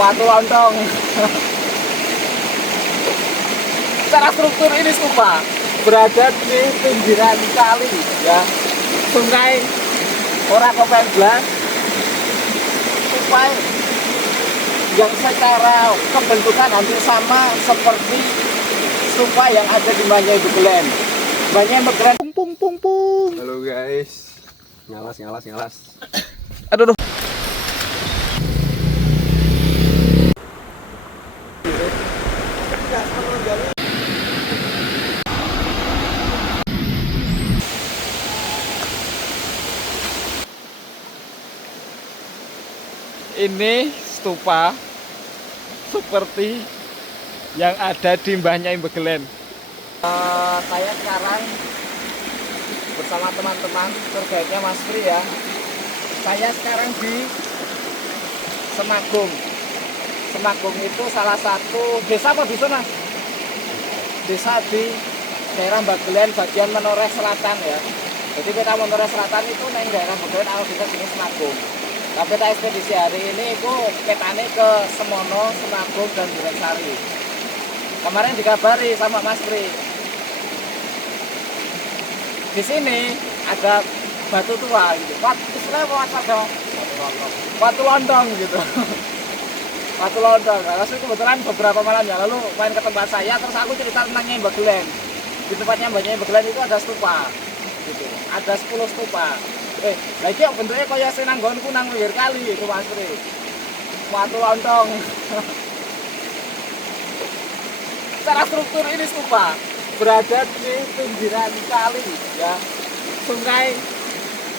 Watu Lontong. Secara struktur ini stupa berada di pinggiran kali ya, sungai Ora Kopenglas. Stupa yang secara kebentukan hampir sama seperti stupa yang ada di Banyai Begelen. Banyai Begelen. Pung pung pung. Halo guys. Ngalas. Aduh. Ini stupa seperti yang ada di Banyai Begelen. Saya sekarang bersama teman-teman tour guide-nya Mas Pri ya. Saya sekarang di Semagung. Semagung itu salah satu desa apa bisa Mas? Desa di daerah Bagelen bagian Menoreh Selatan ya. Jadi kita Menoreh Selatan itu neng daerah Bagelen awal kita sini Semagung. Tapi kita ekspedisi hari ini itu petane ke Semono, Semagung dan Durensari. Kemarin dikabari sama Mas Pri. Di sini ada batu tua gitu. Istilahnya Watu Lontong gitu. Watu Lontong. Lalu kebetulan beberapa malam yang lalu main ke tempat saya, terus aku cerita tentang Nyai Begelen. Di tempatnya Nyai Begelen itu ada stupa. Gitu. Ada 10 stupa. Lagi bentuknya kaya sinanggonku nang pinggir kali itu Mas Pri. Watu Lontong. Secara struktur ini stupa berada di pinggiran kali ya, sungai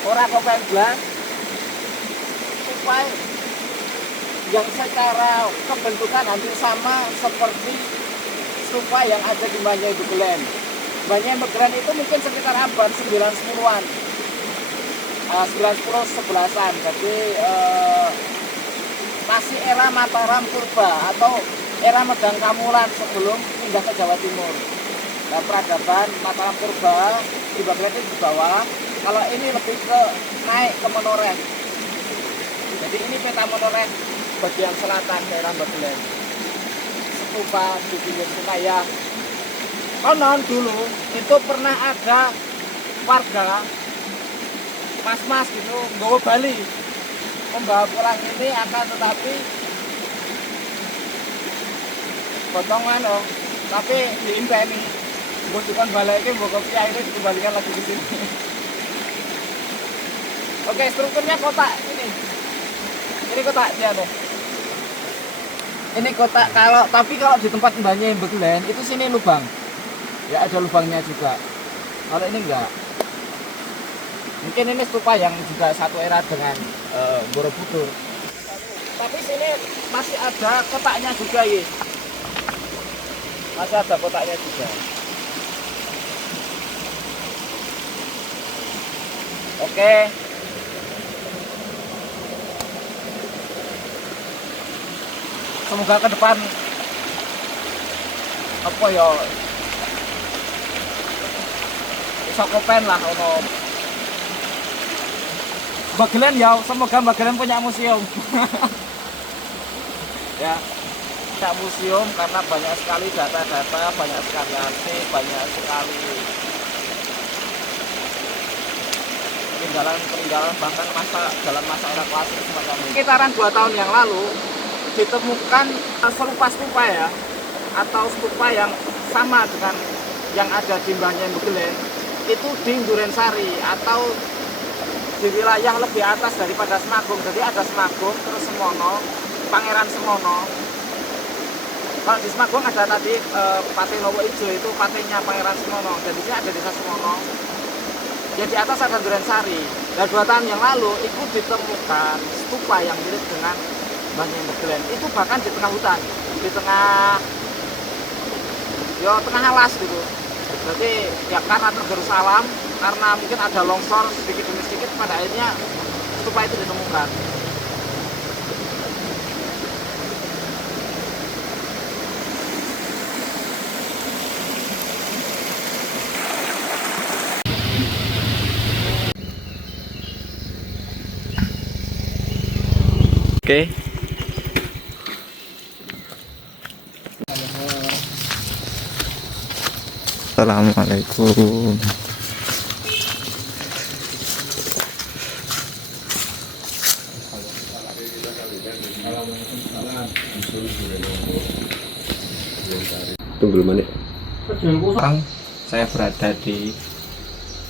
Ora Kopenglas. Stupa yang secara kebentukan hampir sama seperti stupa yang ada di Banyai Begelen. Banyai Begelen itu mungkin sekitar abad 910-an. 910-11an. Jadi masih era Mataram Purba atau era Medang Kamulan sebelum pindah ke Jawa Timur. Nah, peradaban Mataram Purba di Bagelen itu di bawah. Kalau ini lebih ke naik ke Menoreh. Jadi ini peta Menoreh bagian selatan daerah Bagelen. Stupa di pinggir sungai ya. Konon dulu itu pernah ada warga mas-mas gitu nggawa Bali membawa pulang ini akan tetapi potongan tapi diimpeni bukan balik ini bukan kopi akhirnya dikembalikan lagi ke sini. Oke, strukturnya kotak ini kotak dia tuh. Ini kotak tapi kalau di tempat Banyai Begelen itu sini lubang ya, ada lubangnya juga. Kalau ini enggak. Mungkin ini stupa yang juga satu era dengan Borobudur. Tapi sini masih ada kotaknya juga ya. Masih ada kotaknya juga. Oke. Semoga ke depan apa ya bisa kopen lah ono Bagelen ya, semoga Bagelen punya museum. Ya, punya museum karena banyak sekali data-data, banyak sekali arsip, banyak sekali peninggalan bahkan dalam masa era klasik semacam ini. Sekitaran 2 tahun yang lalu ditemukan serupa stupa ya, atau stupa yang sama dengan yang ada di Banyai Begelen itu di Durensari atau di wilayah lebih atas daripada Semagung. Jadi ada Semagung, terus Semono, Pangeran Semono. Kalau di Semagung ada tadi Pate Lowo Ijo, itu patenya Pangeran Semono. Dan di sini ada desa Semono. Ya di atas ada Durensari. Dan 2 tahun yang lalu itu ditemukan stupa yang mirip dengan Banyai Begelen. Itu bahkan di tengah hutan, di tengah alas gitu. Jadi ya karena tergerus alam, karena mungkin ada longsor sedikit demi sedikit, pada akhirnya stupa itu ditemukan. Oke, Assalamualaikum. Tunggul manik. Sekarang saya berada di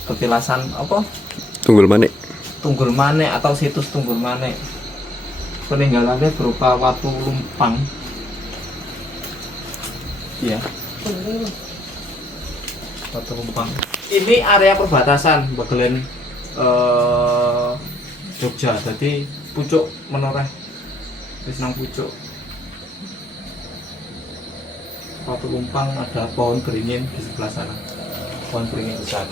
petilasan apa? Tunggul manik. Tunggul Manik atau situs Tunggul Manik. Peninggalannya berupa watu lumpang. Ya. Watu lumpang. Ini area perbatasan Bagelen Jogja. Jadi pucuk menoreh. Wis nang pucuk. Watu lumpang, ada pohon beringin di sebelah sana. Pohon beringin besar.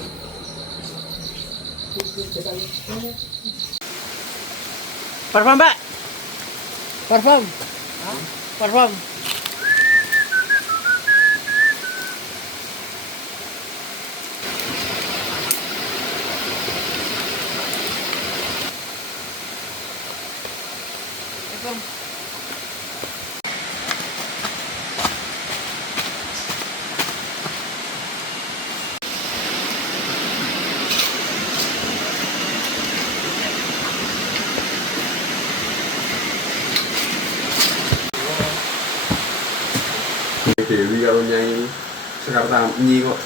Parfum, Mbak. Parfum. Parfum. Dewi kalau nyanyi Jakarta nyi kok.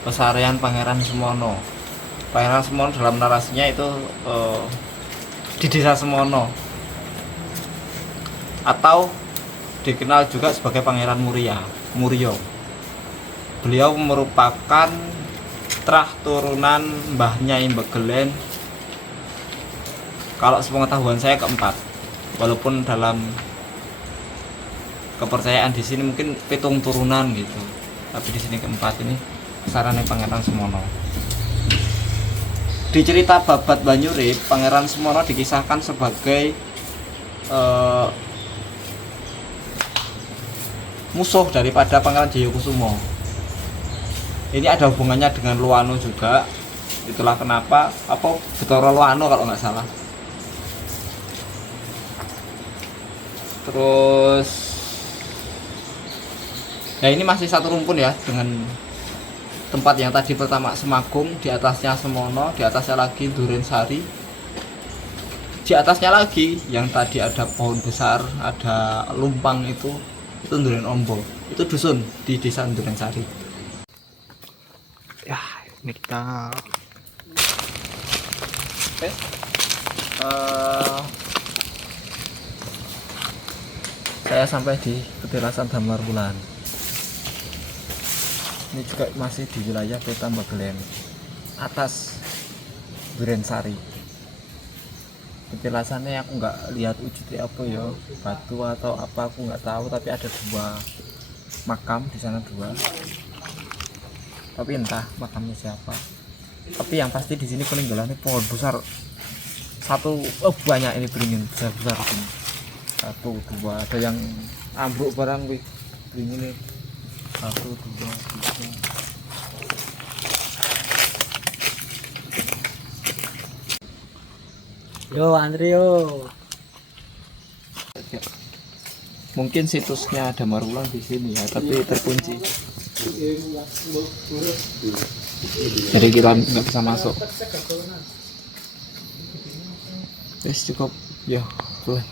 Pesarian Pangeran Semono. Pangeran Semono dalam narasinya itu di Desa Semono, atau dikenal juga sebagai Pangeran Murio. Beliau merupakan trah turunan Mbah Nyai Bagelen. Kalau sepengetahuan saya keempat, walaupun dalam kepercayaan di sini mungkin pitung turunan gitu, tapi di sini keempat ini sarane Pangeran Semono. Di cerita Babat Banyurip, Pangeran Semono dikisahkan sebagai musuh daripada Pangeran Jayakusumo. Ini ada hubungannya dengan Luwano juga. Itulah kenapa Betara Luwano kalau nggak salah. Terus nah ini masih satu rumpun ya, dengan tempat yang tadi pertama Semagung, di atasnya Semono, di atasnya lagi Durensari, di atasnya lagi yang tadi ada pohon besar, ada lumpang itu Duren Ombo. Itu dusun di Desa Durensari. Ya, ini kita saya sampai di petilasan Damar Wulan. Ini juga masih di wilayah Kota Bagelen, atas Durensari. Petilasannya aku nggak lihat wujudnya apa ya, batu atau apa aku nggak tahu, tapi ada dua makam di sana, dua. Tapi entah makamnya siapa. Tapi yang pasti di sini peninggalannya pohon besar. Banyak ini beringin besar ini. 1, 2, ada yang ambruk barang wih. Beringin ini 1, 2, 3. Yo, Andrio. Mungkin situsnya ada Marulang di sini ya, tapi terkunci. Jadi kita nggak bisa masuk. Yes, cukup. Ya, boleh.